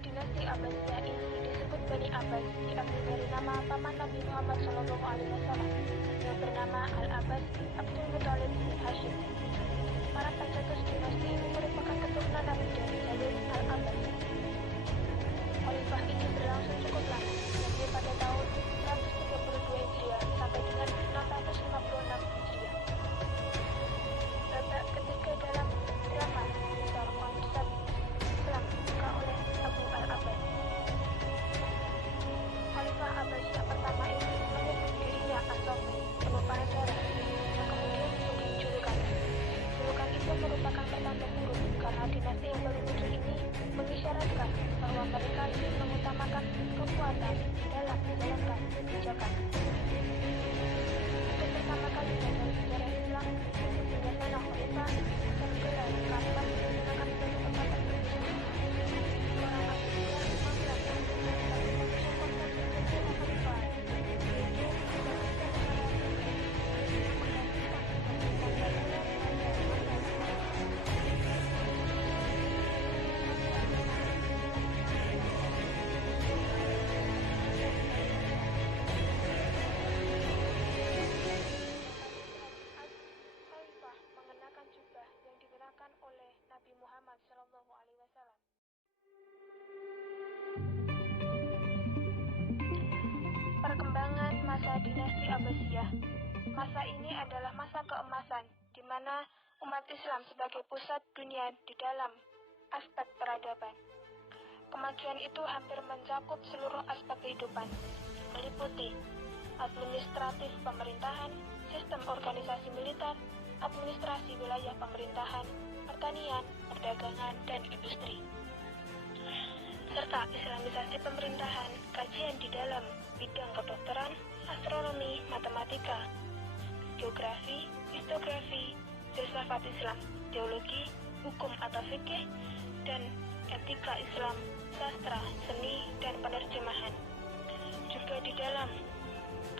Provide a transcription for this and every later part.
dinasti Abbasiyah ini disebut Bani Abbas diambil dari nama paman Nabi Muhammad SAW yang bernama Al-Abbas Abdul Muthalib bin Hashim. Para pencetus dinasti ini merupakan keturunan Nabi dari jalur Al-Abbas. Khalifah ini berlangsung cukup lama, yakni pada tahun 132 Hijriah sampai dengan 656 Hijriah. Babak ketiga dalam drama besar konsep Islam dibuka oleh Abu al-Abbas. Khalifah Abbasiyah pertama ini menyebut dirinya As-Sofi, penumpang darah, yang kemudian diberi julukan. Julukan itu merupakan pertanda buruk karena dinasti yang baru muncul ini mengisyaratkan bahwa mereka ingin mengutamakan kekuatan dalam menjalankan kebijakan. Untuk pertama kali dalam sejarah Islam, singgahsana khalifah tergelar karena menggunakan suatu tempatan berbeda. Seorang ahli sejarah menganggap sebagai manusia konsep terjadinya khalifah, yaitu menggantikan para mengenakan jubah yang dikenakan oleh Nabi Muhammad SAW. Perkembangan masa dinasti Abbasiyah. Masa ini adalah masa keemasan, di mana umat Islam sebagai pusat dunia di dalam aspek peradaban. Kemajuan itu hampir mencakup seluruh aspek kehidupan, meliputi administratif pemerintahan, sistem organisasi militer, administrasi wilayah pemerintahan, pertanian, perdagangan, dan industri, serta islamisasi pemerintahan, kajian di dalam bidang kedokteran, astronomi, matematika, geografi, historiografi, filsafat Islam, teologi, hukum atau fikih, dan etika Islam, sastra, seni, dan penerjemahan. Juga di dalam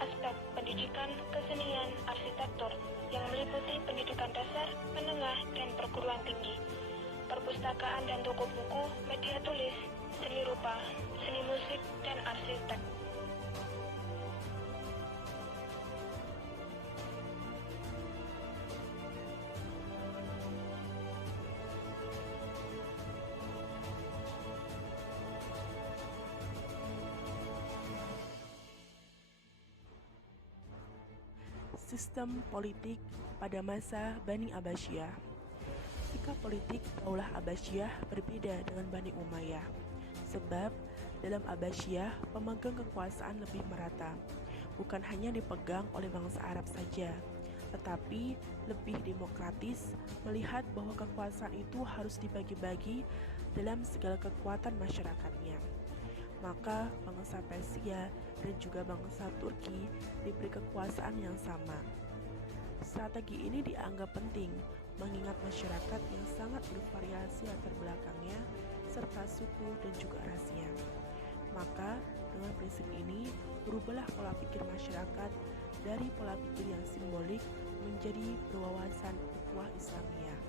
aspek pendidikan, kesenian, arsitektur, yang meliputi pendidikan dasar, menengah, dan perguruan tinggi, perpustakaan dan toko buku, media tulis, seni rupa, seni musik, dan arsitek. Sistem politik pada masa Bani Abbasiyah. Sikap politik Daulah Abbasiyah berbeda dengan Bani Umayyah, sebab dalam Abbasiyah pemegang kekuasaan lebih merata, bukan hanya dipegang oleh bangsa Arab saja, tetapi lebih demokratis, melihat bahwa kekuasaan itu harus dibagi-bagi dalam segala kekuatan masyarakatnya. Maka bangsa Persia dan juga bangsa Turki diberi kekuasaan yang sama. Strategi ini dianggap penting mengingat masyarakat yang sangat bervariasi latar belakangnya serta suku dan juga rasnya. Maka dengan prinsip ini berubahlah pola pikir masyarakat dari pola pikir yang simbolik menjadi berwawasan ukhuwah Islamiyah.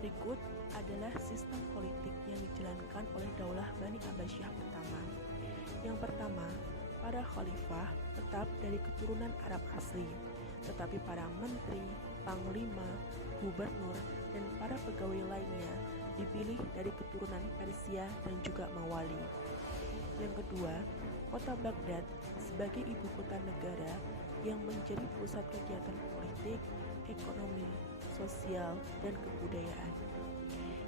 Berikut adalah sistem politik yang dijalankan oleh Daulah Bani Abbasiyah pertama. Yang pertama, para khalifah tetap dari keturunan Arab asli, tetapi para menteri, panglima, gubernur, dan para pegawai lainnya dipilih dari keturunan Persia dan juga Mawali. Yang kedua, kota Baghdad sebagai ibu kota negara yang menjadi pusat kegiatan politik, ekonomi, sosial, dan kebudayaan.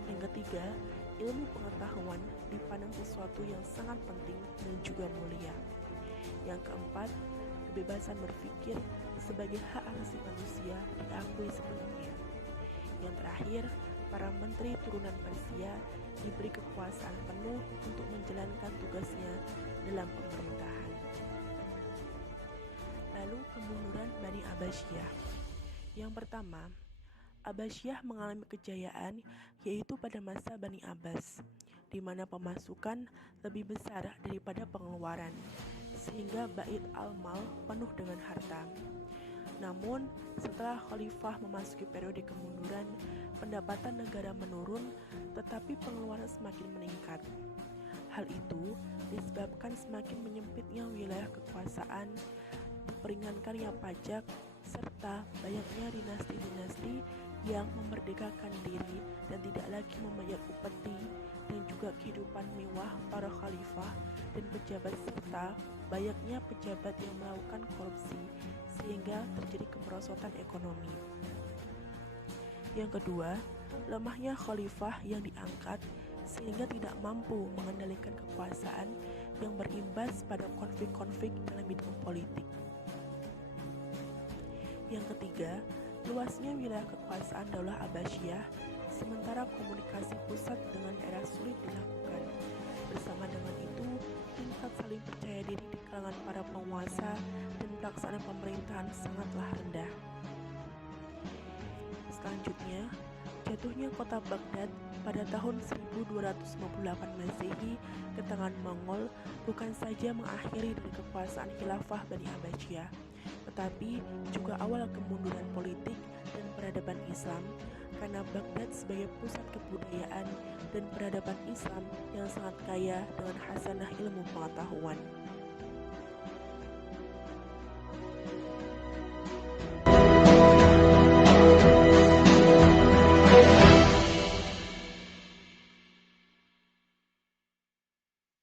Yang ketiga, ilmu pengetahuan dipandang sesuatu yang sangat penting dan juga mulia. Yang keempat, kebebasan berpikir sebagai hak asasi manusia diakui sepenuhnya. Yang terakhir, para menteri turunan Persia diberi kekuasaan penuh untuk menjalankan tugasnya dalam pemerintahan. Lalu kemunduran Bani Abbasiyah. Yang pertama, Abbasiyah mengalami kejayaan yaitu pada masa Bani Abbas, di mana pemasukan lebih besar daripada pengeluaran, sehingga Bait al-Mal penuh dengan harta. Namun, setelah khalifah memasuki periode kemunduran, pendapatan negara menurun tetapi pengeluaran semakin meningkat. Hal itu disebabkan semakin menyempitnya wilayah kekuasaan, diperingankannya pajak, serta banyaknya dinasti-dinasti yang memerdekakan diri dan tidak lagi membayar upeti, dan juga kehidupan mewah para khalifah dan pejabat, serta banyaknya pejabat yang melakukan korupsi sehingga terjadi kemerosotan ekonomi. Yang kedua, lemahnya khalifah yang diangkat sehingga tidak mampu mengendalikan kekuasaan yang berimbas pada konflik-konflik dalam bidang politik. Yang ketiga, luasnya wilayah kekuasaan Daulah Abbasiyah, sementara komunikasi pusat dengan daerah sulit dilakukan. Bersama dengan itu, tingkat saling percaya diri di kalangan para penguasa dan pelaksanaan pemerintahan sangatlah rendah. Selanjutnya, jatuhnya kota Baghdad pada tahun 1258 Masehi ke tangan Mongol bukan saja mengakhiri dari kekuasaan khilafah Bani Abbasiyah, tetapi juga awal kemunduran politik dan peradaban Islam, karena Baghdad sebagai pusat kebudayaan dan peradaban Islam yang sangat kaya dengan khasanah ilmu pengetahuan.